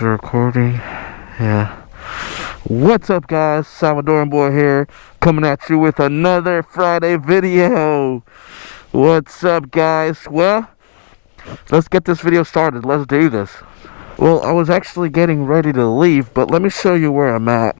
Recording, yeah. What's up, guys? Salvadoran boy here, coming at you with another Friday video. What's up, guys? Well, let's get this video started. Let's do this. Well, I was actually getting ready to leave, but let me show you where I'm at.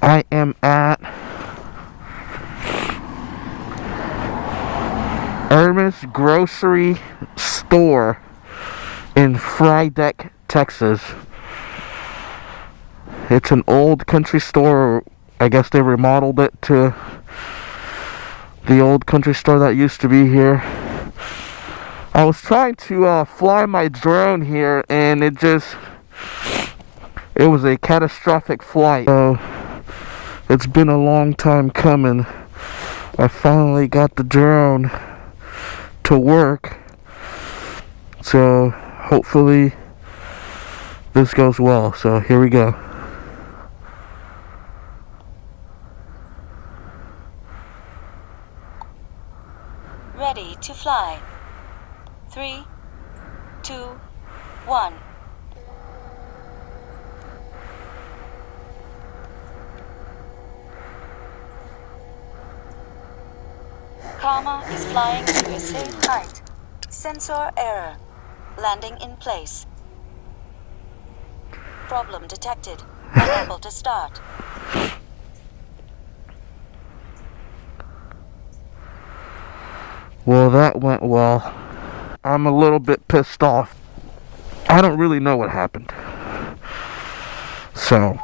I am at Irma's grocery store in Fryedeck, Texas. It's an old country store. I guess they remodeled it to the old country store that used to be here. I was trying to fly my drone here, and it was a catastrophic flight. So it's been a long time coming. I finally got the drone to work. So hopefully this goes well. So here we go. Ready to fly. 3, 2, 1. Karma is flying to a safe height. Sensor error. Landing in place. Problem detected. Unable to start. Well, that went well. I'm a little bit pissed off. I don't really know what happened. So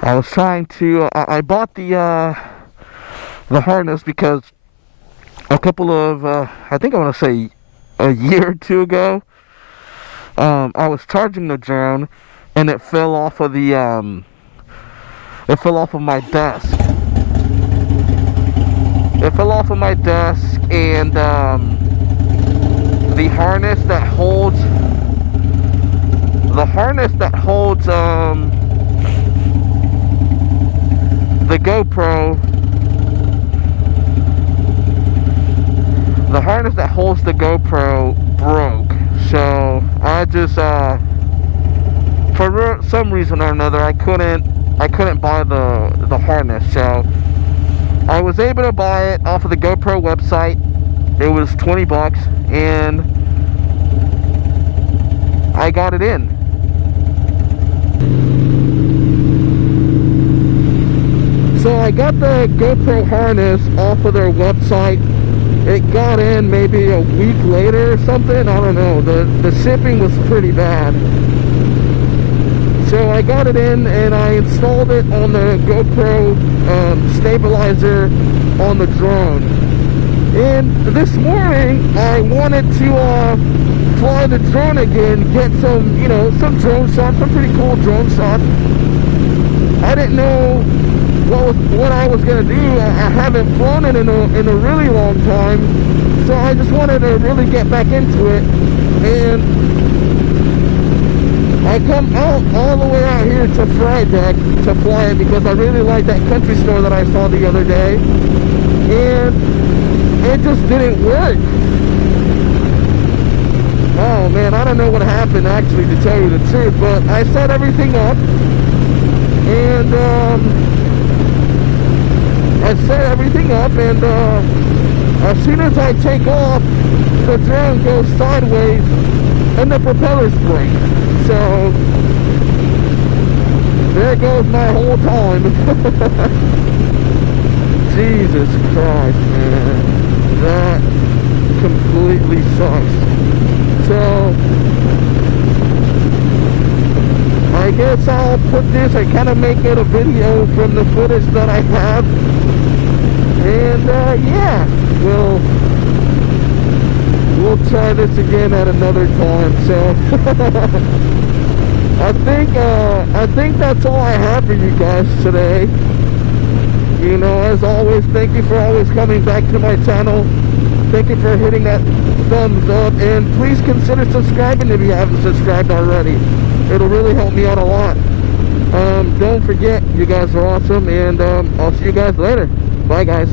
I was trying to I bought the harness because a couple of I think I want to say a year or two ago, I was charging the drone and it fell off of the it fell off of my desk. It fell off of my desk, and the harness that holds the GoPro, the harness that holds the GoPro broke. So I just for some reason or another I couldn't buy the harness. So I was able to buy it off of the GoPro website. It was $20, and I got it in. So I got the GoPro harness off of their website. It got in maybe a week later or something. I don't know. The shipping was pretty bad. So I got it in and I installed it on the GoPro stabilizer on the drone. And this morning I wanted to fly the drone again, get some, some drone shots, some pretty cool drone shots. I didn't know what I was gonna do. I haven't flown it in a really long time, so I just wanted to really get back into it. And I come out all the way out here to Fryedeck to fly it because I really like that country store that I saw the other day, and it just didn't work. Oh man, I don't know what happened actually, to tell you the truth, but I set everything up, and as soon as I take off, the drone goes sideways and the propellers break. So there goes my whole time. Jesus Christ, man, that completely sucks. So I guess I'll put this, I kind of make it a video from the footage that I have, and yeah, we'll try this again at another time. So I think that's all I have for you guys today. You know, as always, thank you for always coming back to my channel. Thank you for hitting that thumbs up, and please consider subscribing if you haven't subscribed already. It'll really help me out a lot. Don't forget, you guys are awesome, and I'll see you guys later. Bye, guys.